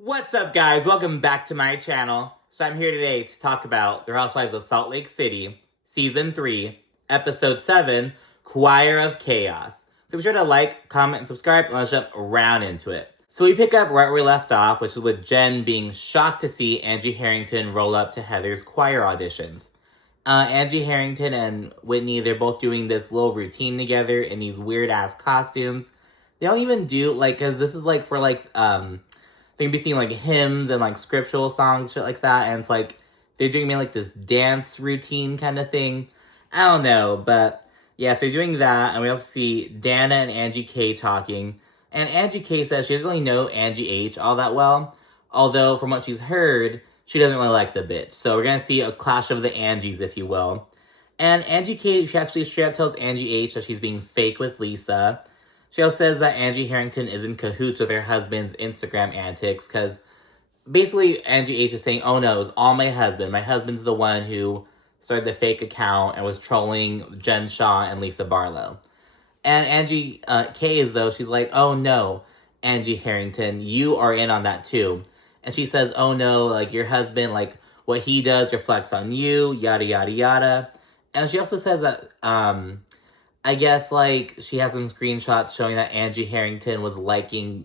What's up, guys? Welcome back to my channel. So I'm here today to talk about The Housewives of Salt Lake City, Season 3, Episode 7, Choir of Chaos. So be sure to like, comment, and subscribe, and let's jump right into it. So we pick up right where we left off, which is with Jen being shocked to see Angie Harrington roll up to Heather's choir auditions. Angie Harrington and Whitney, they're both doing this little routine together in these weird-ass costumes. They don't even do, because this is, for, they can be singing, hymns and, scriptural songs, shit like that, and it's, they're doing, this dance routine kind of thing. I don't know, but, yeah, so they're doing that, and we also see Dana and Angie K talking, and Angie K says she doesn't really know Angie H all that well, although, from what she's heard, she doesn't really like the bitch, so we're gonna see a clash of the Angies, if you will. And Angie K, she actually straight up tells Angie H that she's being fake with Lisa. She also says that Angie Harrington is in cahoots with her husband's Instagram antics, because basically Angie H is saying, oh no, it was all my husband. My husband's the one who started the fake account and was trolling Jen Shah and Lisa Barlow. And Angie K is, though, she's like, oh no, Angie Harrington, you are in on that too. And she says, oh no, your husband, what he does reflects on you, yada, yada, yada. And she also says that, I guess, she has some screenshots showing that Angie Harrington was liking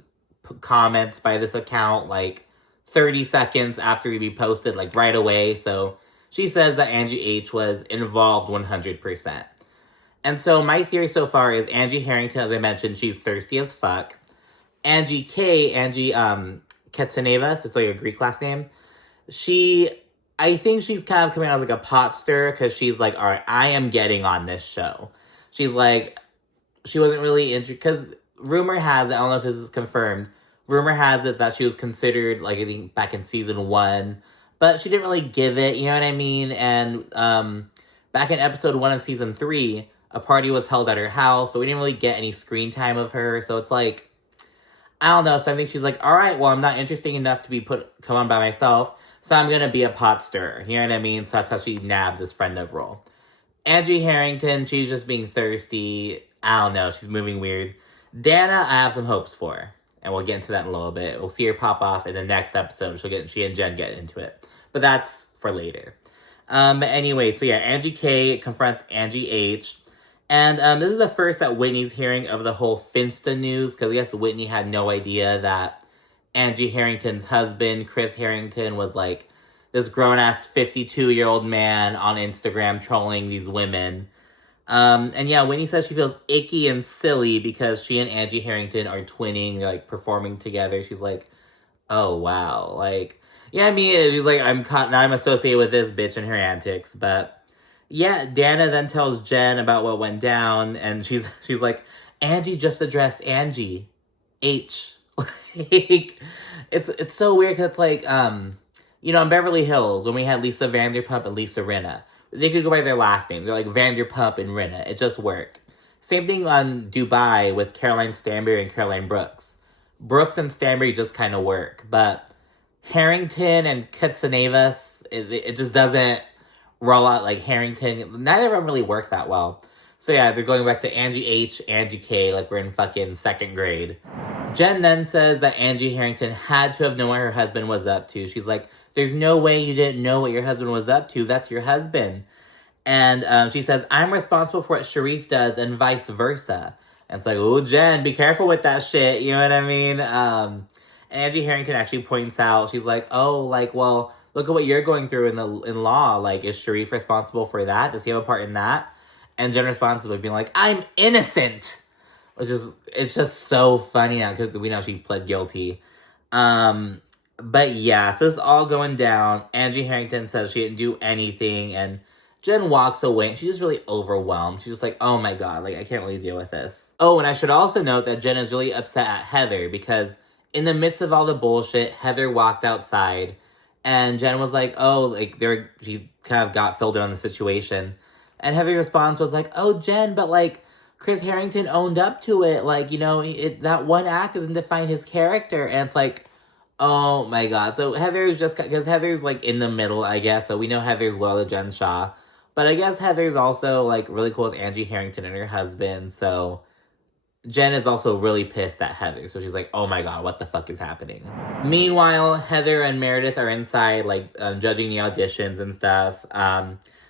comments by this account, 30 seconds after he be posted, right away. So she says that Angie H was involved 100%. And so my theory so far is Angie Harrington, as I mentioned, she's thirsty as fuck. Angie K, Angie Katsanevas, it's a Greek last name. I think she's kind of coming out as a pot stirrer, because she's all right, I am getting on this show. She's she wasn't really interested, because rumor has it, I don't know if this is confirmed, rumor has it that she was considered, I think, back in season 1, but she didn't really give it, you know what I mean? And, back in episode 1 of season 3, a party was held at her house, but we didn't really get any screen time of her, so it's I don't know, so I think she's all right, well, I'm not interesting enough to come on by myself, so I'm gonna be a pot stirrer, you know what I mean? So that's how she nabbed this friend of role. Angie Harrington, she's just being thirsty. I don't know, she's moving weird. Dana, I have some hopes for. And we'll get into that in a little bit. We'll see her pop off in the next episode. She and Jen get into it. But that's for later. Anyway, so yeah, Angie K confronts Angie H. And this is the first that Whitney's hearing of the whole Finsta news. Because I guess Whitney had no idea that Angie Harrington's husband, Chris Harrington, was this grown-ass 52-year-old man on Instagram trolling these women. And yeah, Whitney says she feels icky and silly because she and Angie Harrington are twinning, performing together. She's oh, wow. Yeah, I mean, now I'm associated with this bitch and her antics. But yeah, Dana then tells Jen about what went down. And she's Angie just addressed Angie H. It's so weird because it's in Beverly Hills, when we had Lisa Vanderpump and Lisa Rinna, they could go by their last names. They're Vanderpump and Rinna. It just worked. Same thing on Dubai with Caroline Stanbury and Caroline Brooks. Brooks and Stanbury just kind of work. But Harrington and Katsanevas, it just doesn't roll out like Harrington. Neither of them really work that well. So yeah, they're going back to Angie H, Angie K, we're in fucking second grade. Jen then says that Angie Harrington had to have known what her husband was up to. She's there's no way you didn't know what your husband was up to. That's your husband. And she says, I'm responsible for what Sharrieff does and vice versa. And it's oh, Jen, be careful with that shit. You know what I mean? And Angie Harrington actually points out, she's oh, well, look at what you're going through in law. Is Sharrieff responsible for that? Does he have a part in that? And Jen responds by being I'm innocent. It's just so funny now because we know she pled guilty. But yeah, so it's all going down. Angie Harrington says she didn't do anything, and Jen walks away, and she's just really overwhelmed. She's just oh my god, I can't really deal with this. Oh, and I should also note that Jen is really upset at Heather, because in the midst of all the bullshit, Heather walked outside, and Jen was she kind of got filled in on the situation. And Heather's response was oh, Jen, but Chris Harrington owned up to it. That one act doesn't define his character. And it's oh my god. So Heather's just, because Heather's in the middle, I guess. So we know Heather's loyal to Jen Shah. But I guess Heather's also really cool with Angie Harrington and her husband. So Jen is also really pissed at Heather. So she's like, oh my god, what the fuck is happening? Meanwhile, Heather and Meredith are inside, like, judging the auditions and stuff.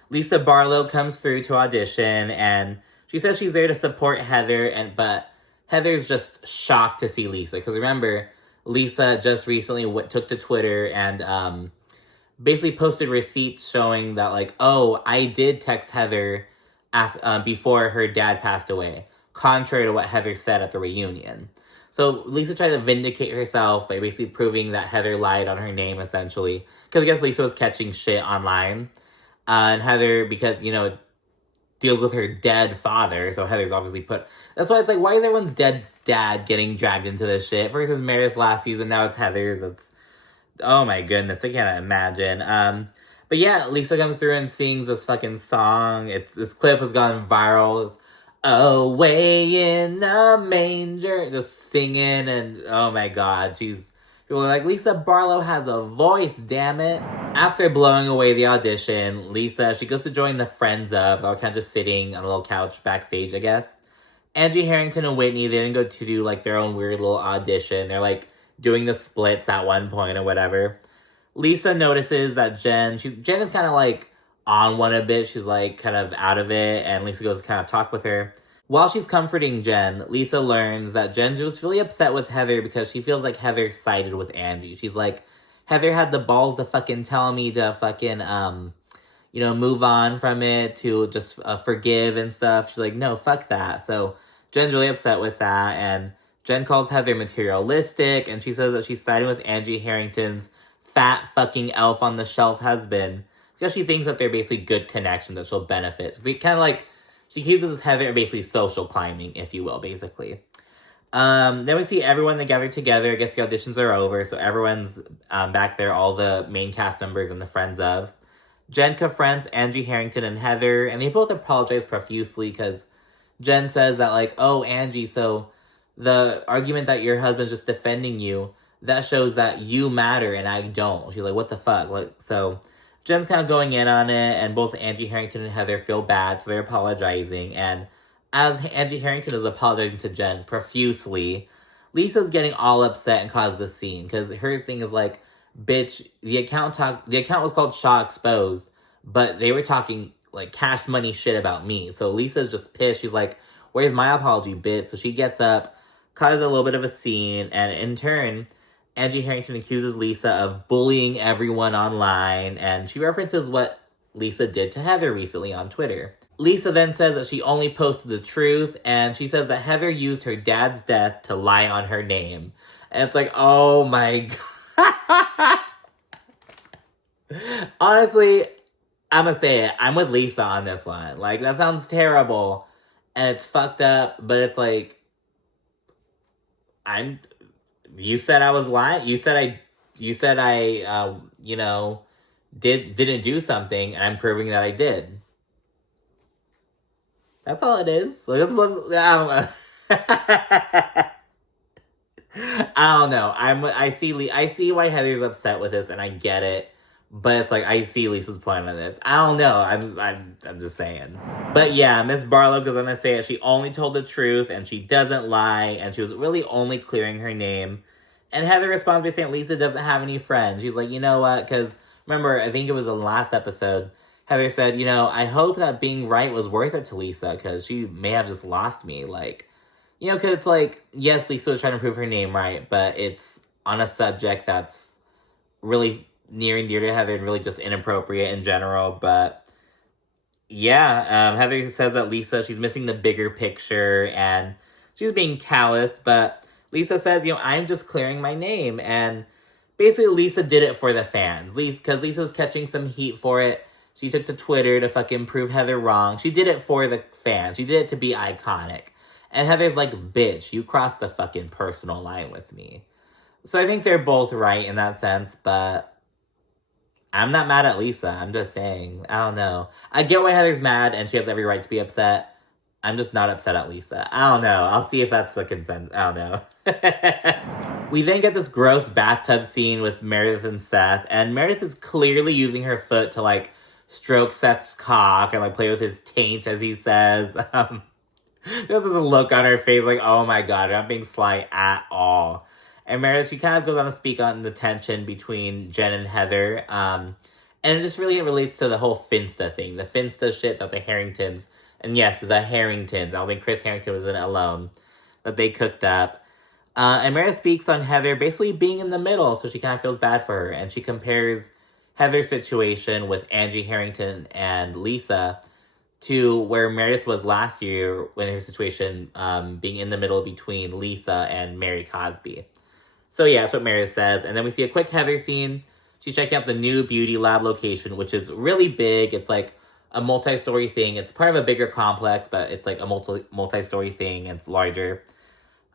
Lisa Barlow comes through to audition, and she says she's there to support Heather, but Heather's just shocked to see Lisa. Because remember, Lisa just recently took to Twitter and basically posted receipts showing that, like, oh, I did text Heather before her dad passed away, contrary to what Heather said at the reunion. So Lisa tried to vindicate herself by basically proving that Heather lied on her name, essentially. Because I guess Lisa was catching shit online. And Heather, because, deals with her dead father, so Heather's obviously put... That's why it's like, why is everyone's dead dad getting dragged into this shit? First it was Meredith's last season, now it's Heather's. That's... Oh my goodness, I can't imagine. But yeah, Lisa comes through and sings this fucking song. This clip has gone viral. It's, away in the manger, just singing, and oh my god, people are like, Lisa Barlow has a voice, damn it. After blowing away the audition, Lisa, she goes to join the friends of, they're all kind of just sitting on a little couch backstage, I guess. Angie Harrington and Whitney, they didn't go to do, like, their own weird little audition. They're, like, doing the splits at one point or whatever. Lisa notices that Jen is kind of, like, on one a bit. She's, like, kind of out of it, and Lisa goes to kind of talk with her. While she's comforting Jen, Lisa learns that Jen was really upset with Heather because she feels like Heather sided with Angie. She's like, Heather had the balls to fucking tell me to fucking, move on from it, to just forgive and stuff. She's like, no, fuck that. So Jen's really upset with that, and Jen calls Heather materialistic, and she says that she's siding with Angie Harrington's fat fucking elf on the shelf husband because she thinks that they're basically good connections that she'll benefit. We kind of like... She accuses Heather basically social climbing, if you will, basically. Then we see everyone together. I guess the auditions are over, so everyone's back there, all the main cast members and the friends of. Jen confronts Angie Harrington and Heather, and they both apologize profusely because Jen says that, like, oh, Angie, so the argument that your husband's just defending you, that shows that you matter and I don't. She's like, what the fuck? Like, so... Jen's kind of going in on it, and both Angie Harrington and Heather feel bad, so they're apologizing. And as Angie Harrington is apologizing to Jen profusely, Lisa's getting all upset and causes a scene. Because her thing is like, bitch, the account was called Shahxposed, but they were talking, like, cash money shit about me. So Lisa's just pissed. She's like, where's my apology, bitch? So she gets up, causes a little bit of a scene, and in turn... Angie Harrington accuses Lisa of bullying everyone online, and she references what Lisa did to Heather recently on Twitter. Lisa then says that she only posted the truth, and she says that Heather used her dad's death to lie on her name. And it's like, oh my god. Honestly, I'm gonna say it. I'm with Lisa on this one. Like, that sounds terrible, and it's fucked up, but it's like, you said I was lying. You said I didn't do something, and I'm proving that I did. That's all it is. Like, I don't know. I see why Heather's upset with this, and I get it. But it's like, I see Lisa's point on this. I don't know. I'm just saying. But yeah, Miss Barlow goes on to say that she only told the truth, and she doesn't lie, and she was really only clearing her name. And Heather responds by saying Lisa doesn't have any friends. She's like, you know what? Because remember, I think it was the last episode, Heather said, I hope that being right was worth it to Lisa, because she may have just lost me. Like, because it's like, yes, Lisa was trying to prove her name right, but it's on a subject that's really near and dear to Heather and really just inappropriate in general. But yeah, Heather says that Lisa, she's missing the bigger picture, and she's being calloused, but Lisa says, I'm just clearing my name. And basically, Lisa did it for the fans. Because Lisa was catching some heat for it. She took to Twitter to fucking prove Heather wrong. She did it for the fans. She did it to be iconic. And Heather's like, bitch, you crossed the fucking personal line with me. So I think they're both right in that sense, but I'm not mad at Lisa. I'm just saying, I don't know. I get why Heather's mad, and she has every right to be upset. I'm just not upset at Lisa. I don't know. I'll see if that's the consent. I don't know. We then get this gross bathtub scene with Meredith and Seth. And Meredith is clearly using her foot to, like, stroke Seth's cock and, like, play with his taint, as he says. There's this look on her face like, oh my god, I'm not being sly at all. And Meredith, she kind of goes on to speak on the tension between Jen and Heather. And it just really relates to the whole Finsta thing. The Finsta shit that the Harringtons, and yes, the Harringtons, I don't think Chris Harrington was in it alone, that they cooked up. And Meredith speaks on Heather basically being in the middle, so she kind of feels bad for her. And she compares Heather's situation with Angie Harrington and Lisa to where Meredith was last year when her situation being in the middle between Lisa and Mary Cosby. So yeah, that's what Meredith says. And then we see a quick Heather scene. She's checking out the new beauty lab location, which is really big. It's like a multi-story thing. It's part of a bigger complex, but it's like a multi-story thing and it's larger.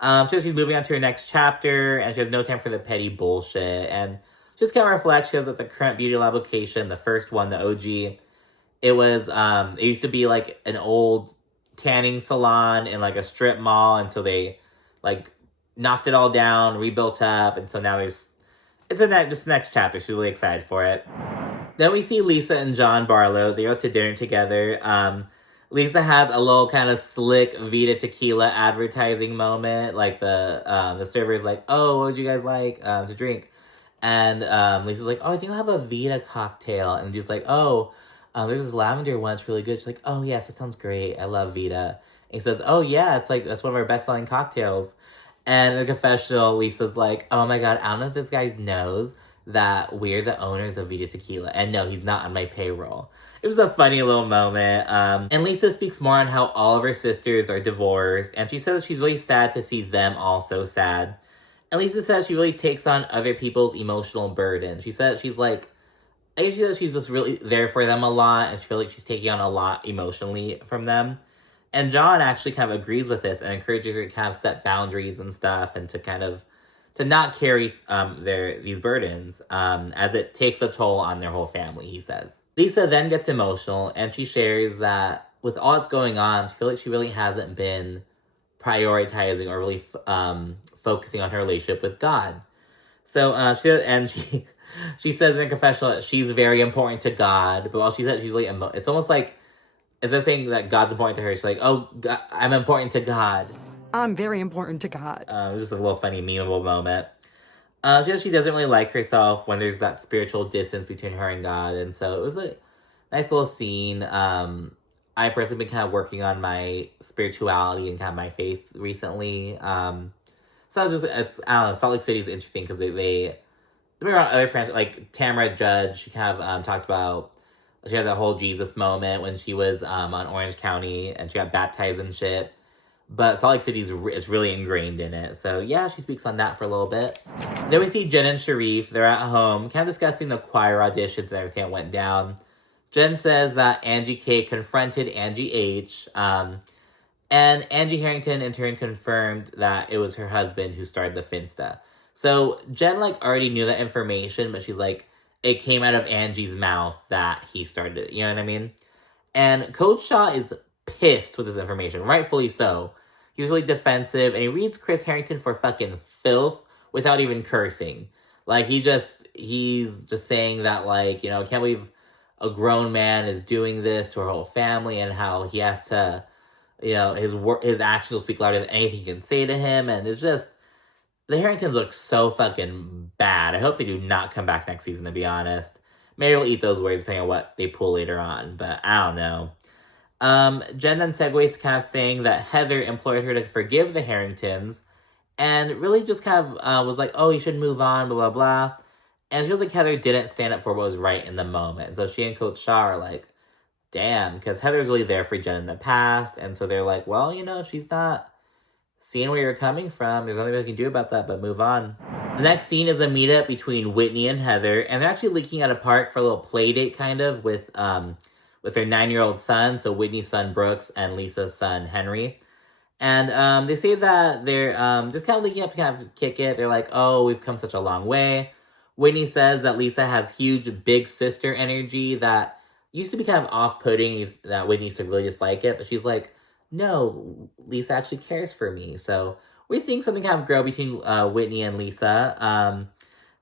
So she's moving on to her next chapter, and she has no time for the petty bullshit. And just kind of reflects, she has like the current beauty lab location, the first one, the OG. It was, it used to be like an old tanning salon in like a strip mall, and so they like knocked it all down, rebuilt up, and so now there's, it's just the next chapter. She's really excited for it. Then we see Lisa and John Barlow. They go to dinner together. Lisa has a little kind of slick Vita Tequila advertising moment. Like the server's like, oh, what would you guys like to drink? And Lisa's like, oh, I think I'll have a Vita cocktail. And she's like, oh, there's this lavender one. It's really good. She's like, oh, yes, that sounds great. I love Vita. And he says, oh, yeah, it's like, that's one of our best-selling cocktails. And in the confessional, Lisa's like, oh, my God, I don't know if this guy knows that we're the owners of Vita Tequila. And no, he's not on my payroll. It was a funny little moment. And Lisa speaks more on how all of her sisters are divorced. And she says she's really sad to see them all so sad. And Lisa says she really takes on other people's emotional burden. She says she's like, I guess she says she's just really there for them a lot. And she feels like she's taking on a lot emotionally from them. And John actually kind of agrees with this and encourages her to kind of set boundaries and stuff. And to kind of, to not carry these burdens as it takes a toll on their whole family, he says. Lisa then gets emotional, and she shares that with all that's going on, she feels like she really hasn't been prioritizing or really focusing on her relationship with God. So she says in a confessional that she's very important to God, but while she said she's really it's almost like it's a saying that God's important to her. She's like, oh, God, I'm important to God. I'm very important to God. It was just a little funny, memeable moment. She says she doesn't really like herself when there's that spiritual distance between her and God. And so it was a nice little scene. I personally been kind of working on my spirituality and kind of my faith recently. So I don't know, Salt Lake City is interesting because they've been around other friends, like Tamara Judge. She kind of talked about, she had that whole Jesus moment when she was on Orange County and she got baptized and shit. But Salt Lake City is really ingrained in it. So yeah, she speaks on that for a little bit. Then we see Jen and Sharrieff. They're at home, kind of discussing the choir auditions and everything that went down. Jen says that Angie K confronted Angie H. And Angie Harrington in turn confirmed that it was her husband who started the Finsta. So Jen like already knew that information, but she's like, it came out of Angie's mouth that he started it. You know what I mean? And Coach Shah is pissed with this information, rightfully so. He's really defensive, and he reads Chris Harrington for fucking filth without even cursing. Like, he's just saying that, like, you know, can't believe a grown man is doing this to her whole family, and how he has to, you know, his actions will speak louder than anything he can say to him, and it's just, the Harringtons look so fucking bad. I hope they do not come back next season, to be honest. Maybe we'll eat those words depending on what they pull later on, but I don't know. Jen then segues kind of saying that Heather implored her to forgive the Harringtons, and really just kind of was like, oh, you should move on, blah, blah, blah. And she feels like Heather didn't stand up for what was right in the moment. So she and Coach Shah are like, damn, because Heather's really there for Jen in the past, and so they're like, well, you know, she's not seeing where you're coming from. There's nothing we can do about that, but move on. The next scene is a meetup between Whitney and Heather, and they're actually leaking at a park for a little play date, kind of, with their 9-year-old son, so Whitney's son Brooks and Lisa's son Henry. And they say that they're just kind of leaking up to kind of kick it. They're like, oh, we've come such a long way. Whitney says that Lisa has huge big sister energy that used to be kind of off-putting, that Whitney used to really dislike it, but she's like, no, Lisa actually cares for me. So we're seeing something kind of grow between Whitney and Lisa.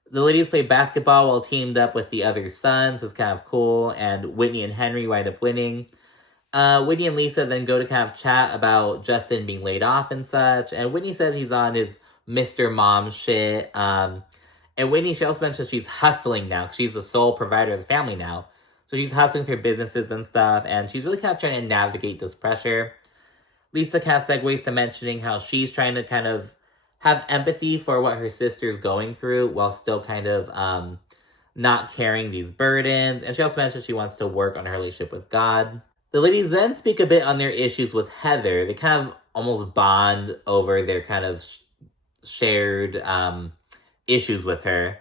The ladies play basketball while teamed up with the other sons. It's kind of cool. And Whitney and Henry wind up winning. Whitney and Lisa then go to kind of chat about Justin being laid off and such, and Whitney says he's on his Mr. Mom shit. And Whitney, she also mentions she's hustling now, 'cause she's the sole provider of the family now. So she's hustling through businesses and stuff, and she's really kind of trying to navigate this pressure. Lisa kind of segues to mentioning how she's trying to kind of have empathy for what her sister's going through while still kind of not carrying these burdens. And she also mentions she wants to work on her relationship with God. The ladies then speak a bit on their issues with Heather. They kind of almost bond over their kind of shared issues with her.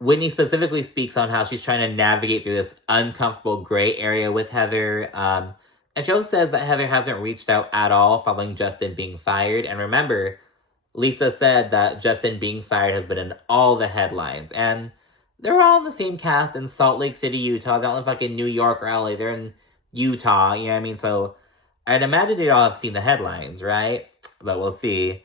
Whitney specifically speaks on how she's trying to navigate through this uncomfortable gray area with Heather. And she also says that Heather hasn't reached out at all following Justin being fired. And remember, Lisa said that Justin being fired has been in all the headlines. And they're all in the same cast in Salt Lake City, Utah. They're not in fucking New York or LA. They're in Utah, you know what I mean? So I'd imagine they'd all have seen the headlines, right? But we'll see.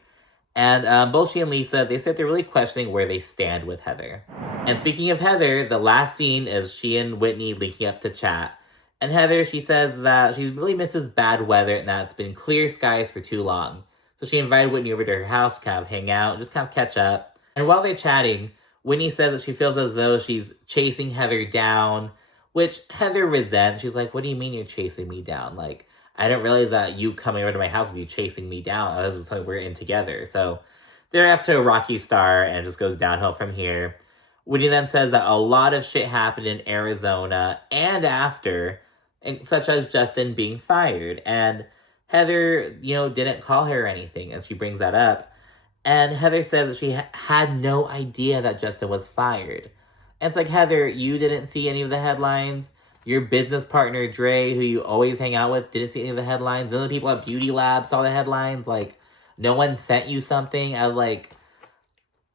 And both she and Lisa, they said they're really questioning where they stand with Heather. And speaking of Heather, the last scene is she and Whitney linking up to chat. And Heather, she says that she really misses bad weather and that it's been clear skies for too long. So she invited Whitney over to her house to kind of hang out, just kind of catch up. And while they're chatting, Whitney says that she feels as though she's chasing Heather down, which Heather resents. She's like, what do you mean you're chasing me down? Like, I didn't realize that you coming over to my house with you chasing me down. That was something we're in together. So they're off to a rocky start and it just goes downhill from here. Whitney then says that a lot of shit happened in Arizona and after, such as Justin being fired. And Heather, didn't call her or anything, and she brings that up. And Heather says that she had no idea that Justin was fired. And it's like, Heather, you didn't see any of the headlines. Your business partner, Dre, who you always hang out with, didn't see any of the headlines. None of the people at Beauty Lab saw the headlines. Like, no one sent you something. I was like,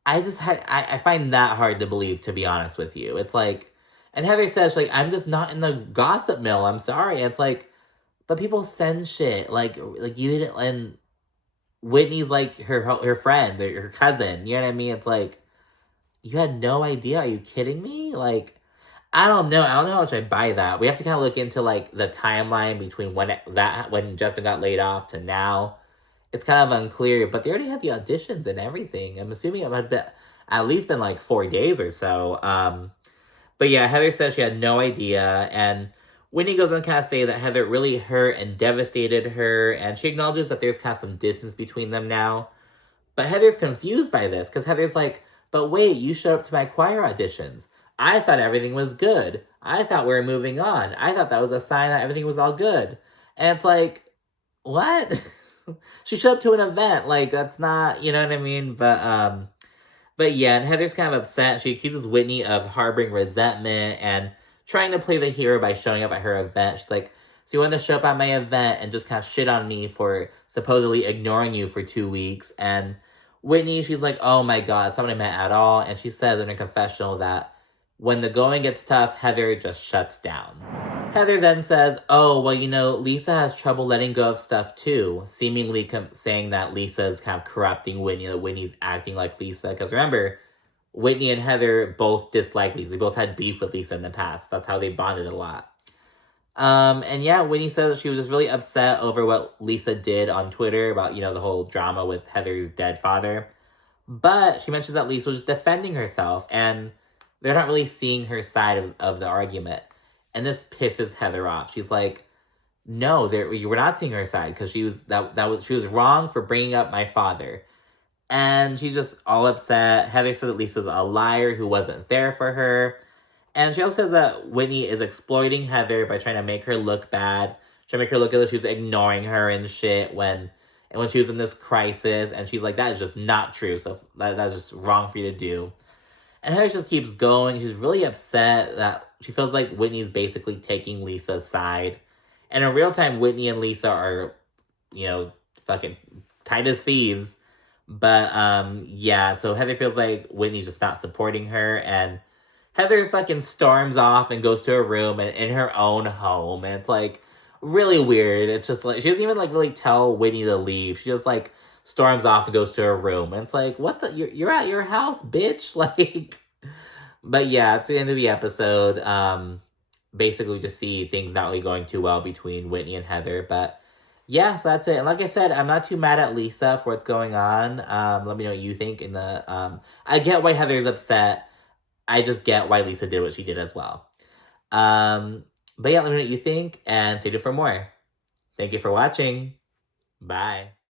I find that hard to believe, to be honest with you. It's like, and Heather says, like, I'm just not in the gossip mill. I'm sorry. It's like, but people send shit. Like you didn't, and Whitney's like her friend, her cousin. You know what I mean? It's like, you had no idea. Are you kidding me? Like, I don't know how much I buy that. We have to kind of look into, like, the timeline between when Justin got laid off to now. It's kind of unclear, but they already had the auditions and everything. I'm assuming it might have at least been, like, 4 days or so. But yeah, Heather says she had no idea, and Whitney goes on to kind of say that Heather really hurt and devastated her, and she acknowledges that there's kind of some distance between them now. But Heather's confused by this, because Heather's like, but wait, you showed up to my choir auditions. I thought everything was good. I thought we were moving on. I thought that was a sign that everything was all good. And it's like, what? She showed up to an event. Like, that's not, you know what I mean? But yeah, and Heather's kind of upset. She accuses Whitney of harboring resentment and trying to play the hero by showing up at her event. She's like, so you want to show up at my event and just kind of shit on me for supposedly ignoring you for 2 weeks. And Whitney, she's like, oh my God, it's not what I meant at all. And she says in her confessional that when the going gets tough, Heather just shuts down. Heather then says, oh, well, Lisa has trouble letting go of stuff too, seemingly saying that Lisa's kind of corrupting Whitney, that Whitney's acting like Lisa. Because remember, Whitney and Heather both dislike Lisa. They both had beef with Lisa in the past. That's how they bonded a lot. And yeah, Whitney says that she was just really upset over what Lisa did on Twitter about, the whole drama with Heather's dead father. But she mentions that Lisa was defending herself, and they're not really seeing her side of the argument. And this pisses Heather off. She's like, no, you were not seeing her side, because she was wrong for bringing up my father. And she's just all upset. Heather says that Lisa's a liar who wasn't there for her. And she also says that Whitney is exploiting Heather by trying to make her look bad. Trying to make her look as though she was ignoring her and shit when she was in this crisis. And she's like, that is just not true. So that's just wrong for you to do. And Heather just keeps going. She's really upset that she feels like Whitney's basically taking Lisa's side. And in real time, Whitney and Lisa are, fucking tight as thieves. But, yeah, so Heather feels like Whitney's just not supporting her. And Heather fucking storms off and goes to her room and in her own home. And it's, like, really weird. It's just, like, she doesn't even, like, really tell Whitney to leave. She just, like, storms off and goes to her room. And it's like, what the? You're at your house, bitch? Like, but yeah, it's the end of the episode. basically just see things not really going too well between Whitney and Heather. But yeah, so that's it. And like I said, I'm not too mad at Lisa for what's going on. Let me know what you think in the I get why Heather's upset. I just get why Lisa did what she did as well. But yeah, let me know what you think and stay tuned for more. Thank you for watching. Bye.